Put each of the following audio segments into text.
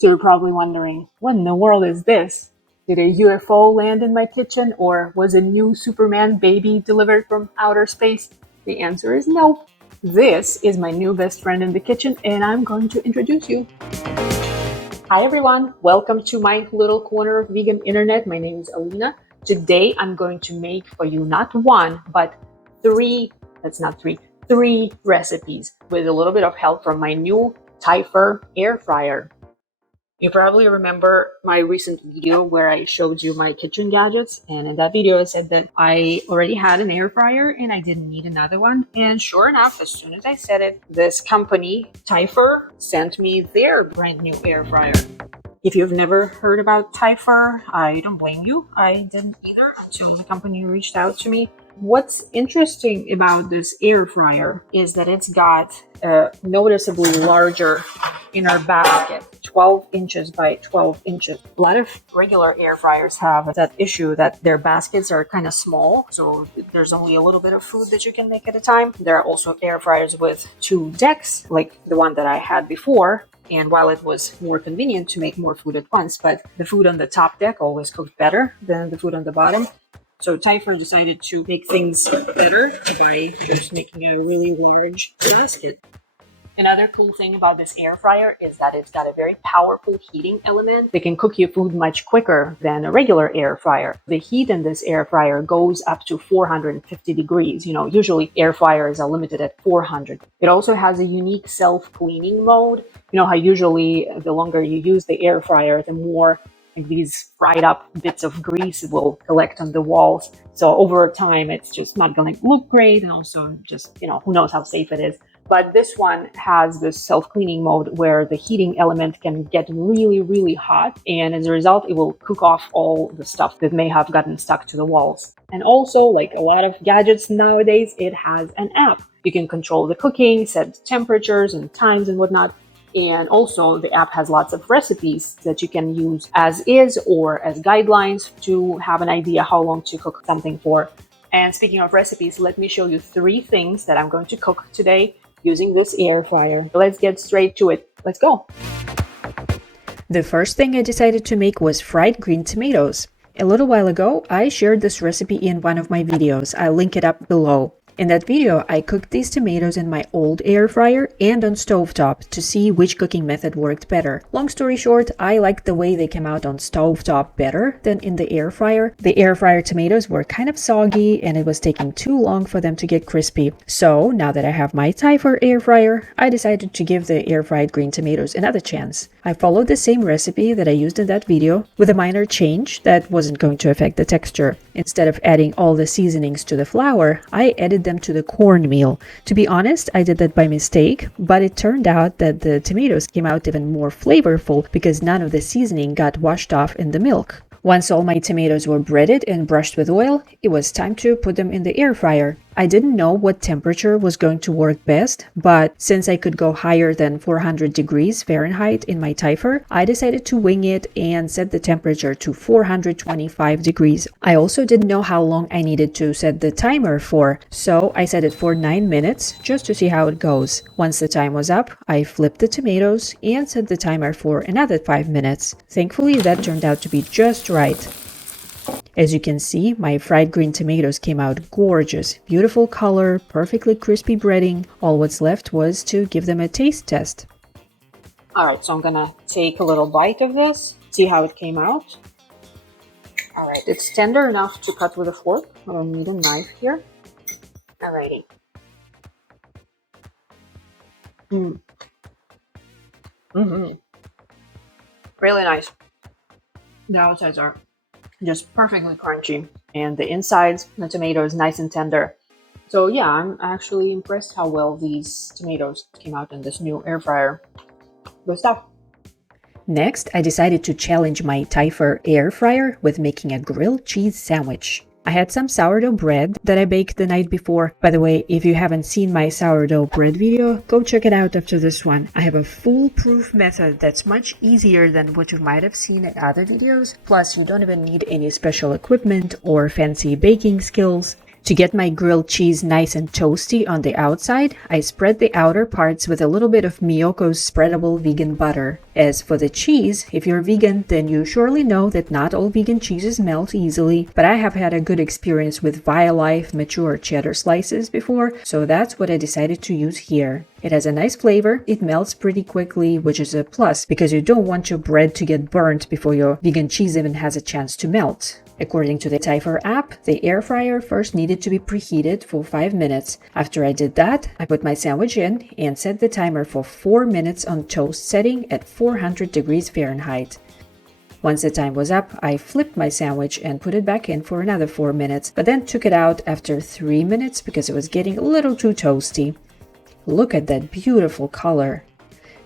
So you're probably wondering, what in the world is this? Did a UFO land in my kitchen, or was a new Superman baby delivered from outer space? The answer is no. This is my new best friend in the kitchen, and I'm going to introduce you. Hi everyone, welcome to my little corner of vegan internet. My name is Alina. Today I'm going to make for you not one, but three recipes with a little bit of help from my new Typhur Air Fryer. You probably remember my recent video where I showed you my kitchen gadgets, and in that video I said that I already had an air fryer and I didn't need another one. And sure enough, as soon as I said it, this company, Typhur, sent me their brand new air fryer. If you've never heard about Typhur, I don't blame you. I didn't either until the company reached out to me. What's interesting about this air fryer is that it's got a noticeably larger inner basket, 12 inches by 12 inches. A lot of regular air fryers have that issue that their baskets are kind of small, so there's only a little bit of food that you can make at a time. There are also air fryers with two decks, like the one that I had before. And while it was more convenient to make more food at once, but the food on the top deck always cooked better than the food on the bottom. So Typhur decided to make things better by just making a really large basket. Another cool thing about this air fryer is that it's got a very powerful heating element that can cook your food much quicker than a regular air fryer. The heat in this air fryer goes up to 450 degrees. Usually air fryers are limited at 400. It also has a unique self-cleaning mode. You know how usually the longer you use the air fryer, the more these fried up bits of grease will collect on the walls. So over time, it's just not going to look great. And also just, who knows how safe it is. But this one has this self-cleaning mode where the heating element can get really, really hot. And as a result, it will cook off all the stuff that may have gotten stuck to the walls. And also, like a lot of gadgets nowadays, it has an app. You can control the cooking, set temperatures and times and whatnot. And also the app has lots of recipes that you can use as is or as guidelines to have an idea how long to cook something for. And speaking of recipes, let me show you 3 things that I'm going to cook today using this air fryer. Let's get straight to it. Let's go. The first thing I decided to make was fried green tomatoes. A little while ago, I shared this recipe in one of my videos. I'll link it up below. In that video, I cooked these tomatoes in my old air fryer and on stovetop to see which cooking method worked better. Long story short, I liked the way they came out on stovetop better than in the air fryer. The air fryer tomatoes were kind of soggy and it was taking too long for them to get crispy. So now that I have my Typhur air fryer, I decided to give the air fried green tomatoes another chance. I followed the same recipe that I used in that video with a minor change that wasn't going to affect the texture. Instead of adding all the seasonings to the flour, I added them to the cornmeal. To be honest, I did that by mistake, but it turned out that the tomatoes came out even more flavorful because none of the seasoning got washed off in the milk. Once all my tomatoes were breaded and brushed with oil, it was time to put them in the air fryer. I didn't know what temperature was going to work best, but since I could go higher than 400 degrees Fahrenheit in my Typhur, I decided to wing it and set the temperature to 425 degrees. I also didn't know how long I needed to set the timer for, so I set it for 9 minutes just to see how it goes. Once the time was up, I flipped the tomatoes and set the timer for another 5 minutes. Thankfully, that turned out to be just right. As you can see, my fried green tomatoes came out gorgeous, beautiful color, perfectly crispy breading. All what's left was to give them a taste test. Alright, so I'm gonna take a little bite of this, see how it came out. Alright, it's tender enough to cut with a fork. I don't need a knife here. Alrighty. Really nice. The outsides are just perfectly crunchy, and the insides, the tomato is nice and tender. So yeah, I'm actually impressed how well these tomatoes came out in this new air fryer. Good stuff. Next, I decided to challenge my Typhur air fryer with making a grilled cheese sandwich. I had some sourdough bread that I baked the night before. By the way, if you haven't seen my sourdough bread video, go check it out after this one. I have a foolproof method that's much easier than what you might have seen in other videos. Plus, you don't even need any special equipment or fancy baking skills. To get my grilled cheese nice and toasty on the outside, I spread the outer parts with a little bit of Miyoko's spreadable vegan butter. As for the cheese, if you're vegan, then you surely know that not all vegan cheeses melt easily, but I have had a good experience with Violife mature cheddar slices before, so that's what I decided to use here. It has a nice flavor, it melts pretty quickly, which is a plus because you don't want your bread to get burnt before your vegan cheese even has a chance to melt. According to the Typhur app, the air fryer first needed to be preheated for 5 minutes. After I did that, I put my sandwich in and set the timer for 4 minutes on toast setting at 400 degrees Fahrenheit. Once the time was up, I flipped my sandwich and put it back in for another 4 minutes, but then took it out after 3 minutes because it was getting a little too toasty. Look at that beautiful color.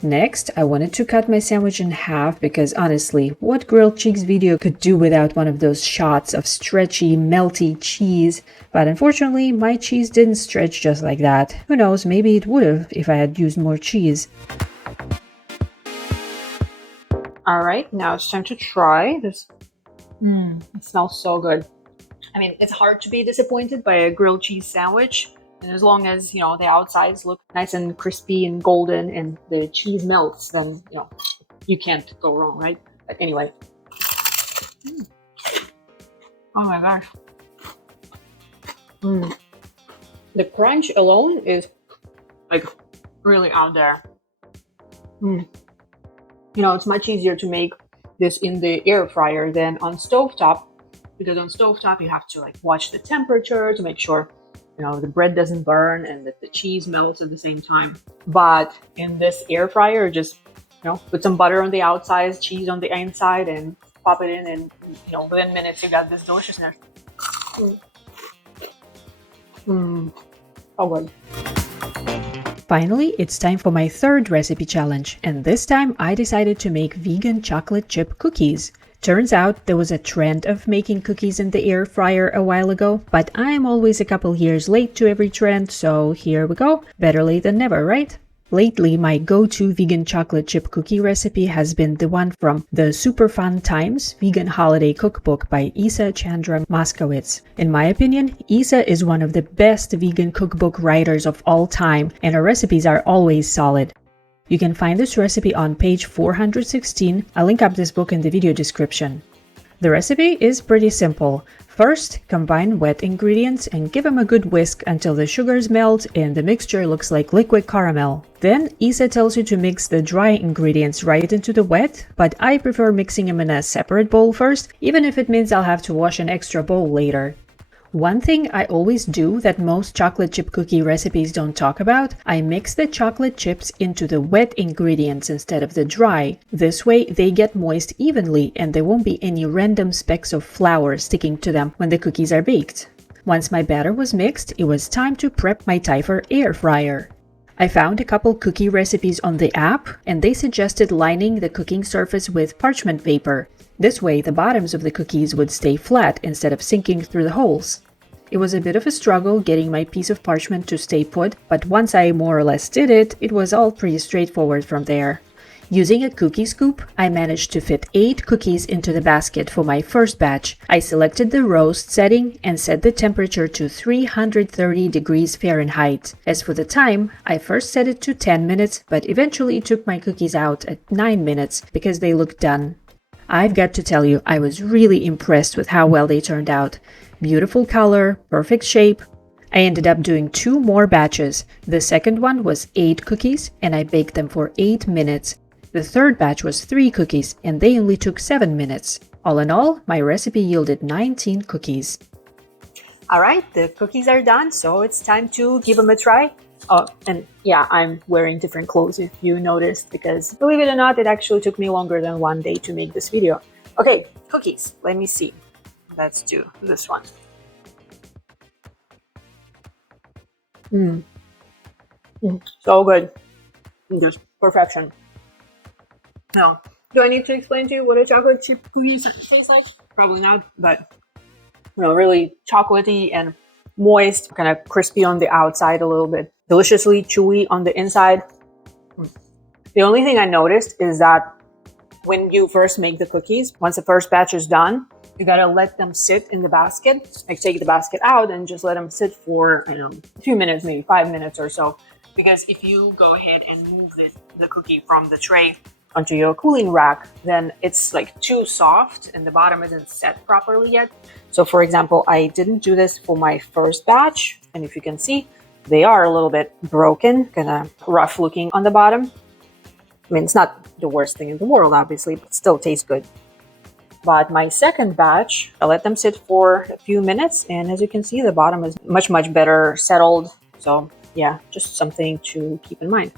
Next, I wanted to cut my sandwich in half because honestly, what grilled cheese video could do without one of those shots of stretchy, melty cheese? But unfortunately, my cheese didn't stretch just like that. Who knows, maybe it would have if I had used more cheese. All right, now it's time to try this. It smells so good. I mean, it's hard to be disappointed by a grilled cheese sandwich. And as long as, the outsides look nice and crispy and golden and the cheese melts, then, you can't go wrong, right? But anyway. Oh my gosh. The crunch alone is, like, really out there. It's much easier to make this in the air fryer than on stovetop, because on stovetop you have to, watch the temperature to make sure the bread doesn't burn and that the cheese melts at the same time. But in this air fryer, just, put some butter on the outside, cheese on the inside, and pop it in, and, within minutes you got this deliciousness. Oh, good. Finally, it's time for my third recipe challenge, and this time I decided to make vegan chocolate chip cookies. Turns out there was a trend of making cookies in the air fryer a while ago, but I'm always a couple years late to every trend, so here we go. Better late than never, right? Lately, my go-to vegan chocolate chip cookie recipe has been the one from the Super Fun Times Vegan Holiday Cookbook by Isa Chandra Moskowitz. In my opinion, Isa is one of the best vegan cookbook writers of all time, and her recipes are always solid. You can find this recipe on page 416. I'll link up this book in the video description. The recipe is pretty simple. First, combine wet ingredients and give them a good whisk until the sugars melt and the mixture looks like liquid caramel. Then, Isa tells you to mix the dry ingredients right into the wet, but I prefer mixing them in a separate bowl first, even if it means I'll have to wash an extra bowl later. One thing I always do that most chocolate chip cookie recipes don't talk about, I mix the chocolate chips into the wet ingredients instead of the dry. This way they get moist evenly and there won't be any random specks of flour sticking to them when the cookies are baked. Once my batter was mixed, it was time to prep my Typhur Air Fryer. I found a couple cookie recipes on the app and they suggested lining the cooking surface with parchment paper. This way, the bottoms of the cookies would stay flat instead of sinking through the holes. It was a bit of a struggle getting my piece of parchment to stay put, but once I more or less did it, it was all pretty straightforward from there. Using a cookie scoop, I managed to fit 8 cookies into the basket for my first batch. I selected the roast setting and set the temperature to 330 degrees Fahrenheit. As for the time, I first set it to 10 minutes, but eventually took my cookies out at 9 minutes because they looked done. I've got to tell you, I was really impressed with how well they turned out. Beautiful color, perfect shape. I ended up doing 2 more batches. The second one was 8 cookies and I baked them for 8 minutes. The third batch was 3 cookies and they only took 7 minutes. All in all, my recipe yielded 19 cookies. All right, the cookies are done, so it's time to give them a try. Oh, and yeah, I'm wearing different clothes if you noticed, because believe it or not, it actually took me longer than 1 day to make this video. Okay, cookies, let me see. Let's do this one. So good. Just perfection. Now, do I need to explain to you what a chocolate chip cookie tastes like? Probably not, but really chocolatey and moist, kind of crispy on the outside a little bit, deliciously chewy on the inside. The only thing I noticed is that when you first make the cookies, once the first batch is done, You gotta let them sit in the basket. Like take the basket out and just let them sit for, I don't know, a few minutes, maybe 5 minutes or so. Because if you go ahead and move the cookie from the tray onto your cooling rack, then it's like too soft and the bottom isn't set properly yet. So for example, I didn't do this for my first batch. And if you can see, they are a little bit broken, kind of rough looking on the bottom. I mean, it's not the worst thing in the world, obviously, but still tastes good. But my second batch, I let them sit for a few minutes, and as you can see, the bottom is much better settled. So yeah, just something to keep in mind.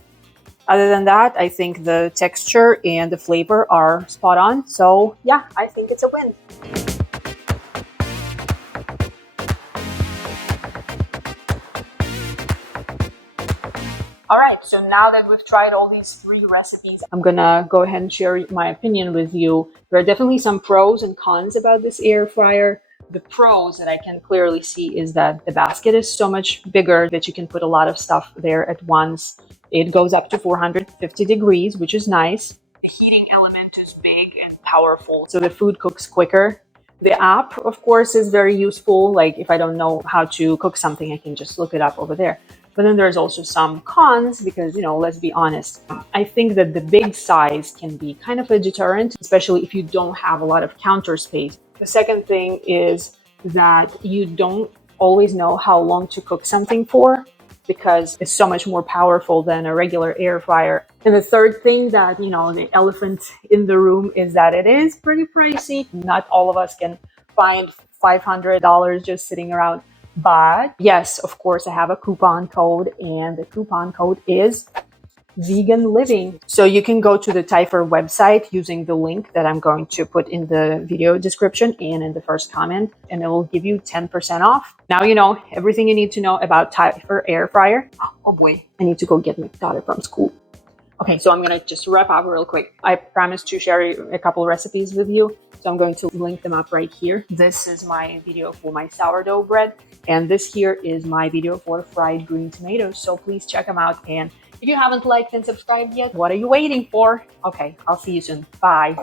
Other than that, I think the texture and the flavor are spot on. So yeah, I think it's a win. All right, so now that we've tried all these 3 recipes, I'm gonna go ahead and share my opinion with you. There are definitely some pros and cons about this air fryer. The pros that I can clearly see is that the basket is so much bigger that you can put a lot of stuff there at once. It goes up to 450 degrees, which is nice. The heating element is big and powerful, so the food cooks quicker. The app, of course, is very useful. Like if I don't know how to cook something, I can just look it up over there. But then there's also some cons because, you know, let's be honest. I think that the big size can be kind of a deterrent, especially if you don't have a lot of counter space. The second thing is that you don't always know how long to cook something for because it's so much more powerful than a regular air fryer. And the third thing that, you know, the elephant in the room is that it is pretty pricey. Not all of us can find $500 just sitting around. But yes, of course, I have a coupon code, and the coupon code is vegan living. So you can go to the Typhur website using the link that I'm going to put in the video description and in the first comment, and it will give you 10% off. Now you know everything you need to know about Typhur Air Fryer. Oh boy, I need to go get my daughter from school. Okay, so I'm gonna just wrap up real quick. I promised to share a couple recipes with you, so I'm going to link them up right here. This is my video for my sourdough bread, and this here is my video for fried green tomatoes, so please check them out. And if you haven't liked and subscribed yet, what are you waiting for? Okay, I'll see you soon. Bye.